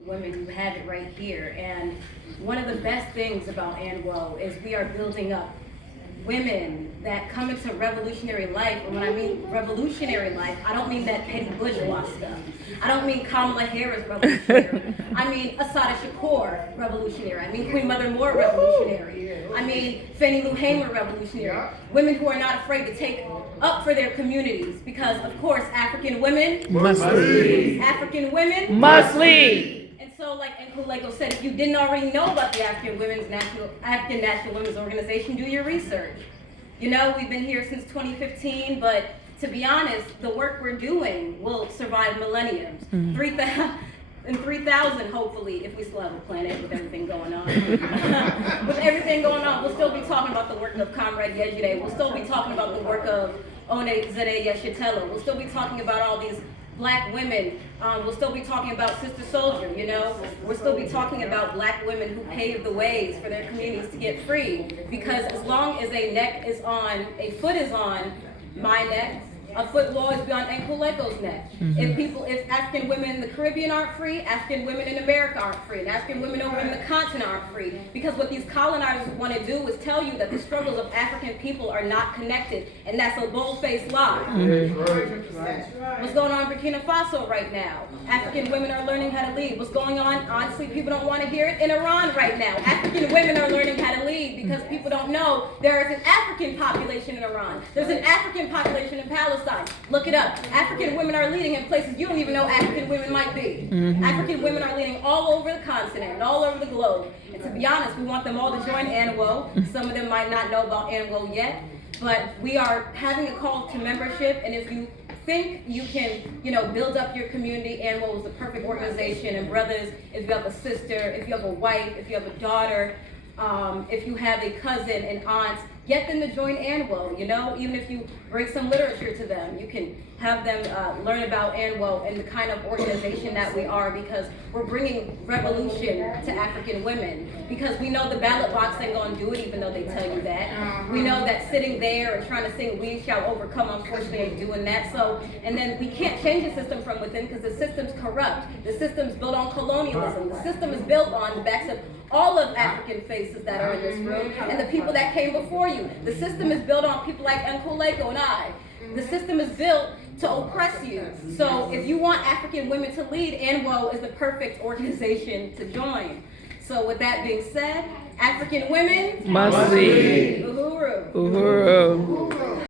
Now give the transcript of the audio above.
women who have it right here. And one of the best things about ANWO is we are building up women that come into revolutionary life. And when I mean revolutionary life, I don't mean that petty bourgeois stuff. I don't mean Kamala Harris revolutionary. I mean Assata Shakur revolutionary. I mean Queen Mother Moore revolutionary. I mean Fannie Lou Hamer revolutionary. Women who are not afraid to take up for their communities, because of course African women Must lead. African women Must lead. and so, like Nkulego said, if you didn't already know about the African National Women's Organization, do your research. You know, we've been here since 2015, but to be honest, the work we're doing will survive millenniums. 3,000, hopefully, if we still have a planet with everything going on. With everything going on, we'll still be talking about the work of Comrade Yejide. We'll still be talking about the work of One Zede Yeshitela. We'll still be talking about all these Black women. We'll still be talking about Sister Soldier, you know. We'll still be talking about Black women who paved the ways for their communities to get free. Because as long as a foot is on my neck, a foot will always be on Nkuleko's neck. If African women in the Caribbean aren't free, African women in America aren't free, and African women over in the continent aren't free. Because what these colonizers want to do is tell you that the struggles of African people are not connected, and that's a bold-faced lie. What's going on in Burkina Faso right now? African women are learning how to lead. What's going on? Honestly, people don't want to hear it. In Iran right now, African women are learning how to lead because people don't know there is an African population in Iran. There's an African population in Palestine. Look it up. African women are leading in places you don't even know African women might be. African women are leading all over the continent and all over the globe. And to be honest, we want them all to join ANWO. Some of them might not know about ANWO yet, but we are having a call to membership. And if you think you can, build up your community, ANWO is the perfect organization. And brothers, if you have a sister, if you have a wife, if you have a daughter, if you have a cousin and aunt, get them to join ANWO. Even if you bring some literature to them, you can have them learn about ANWO and the kind of organization that we are, because we're bringing revolution to African women. Because we know the ballot box ain't gonna do it, even though they tell you that. We know that sitting there and trying to sing "We Shall Overcome," unfortunately, ain't doing that. And then we can't change the system from within because the system's corrupt. The system's built on colonialism. The system is built on the backs of all of African faces that are in this room and the people that came before you. The system is built on people like Nkuleko and I. The system is built to oppress you. So if you want African women to lead, ANWO is the perfect organization to join. So with that being said, African women Must lead. Uhuru. Uhuru.